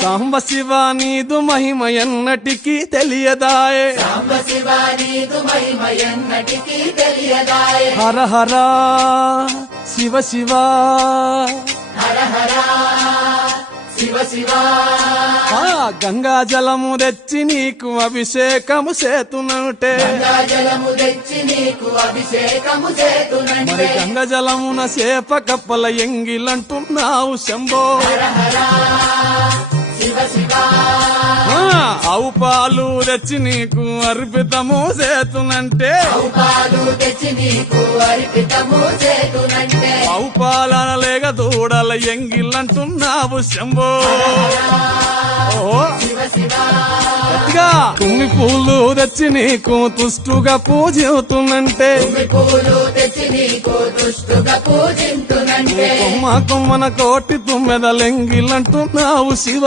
సాంబ శివ నీదు మహిమ ఎన్నటికీ తెలియదాయే సాంబ శివ నీదు మహిమ ఎన్నటికీ తెలియదాయే హర హర శివ శివ హర హర శివ శివ గంగా జలము తెచ్చి నీకు అభిషేకము చేతునంటే గంగా జలము తెచ్చి నీకు అభిషేకము చేతునంటే మరి గంగ జలమున సేప కప్పల ఎంగిలంటున్నావు శంభో హర హర శివ శివ ఆవు పాలు తెచ్చి నీకు అర్పితము చేతునంటే పాలు తెచ్చి నీకు అర్పితము చేతునంటే ఆవు పాలన లేక దూడల ఎంగిలంటున్నావు శంభో ఓహో శివ శివ గట్టిగా తుమ్మి పూలు తెచ్చి నీకు తుష్టుగా పూజవుతున్నంటే పూలు తెచ్చి నీకు దుష్టుగా పూజింతునంటే కొమ్మ కొమ్మన కోటి తుమ్మెదలెంగిలంటున్నావు శివ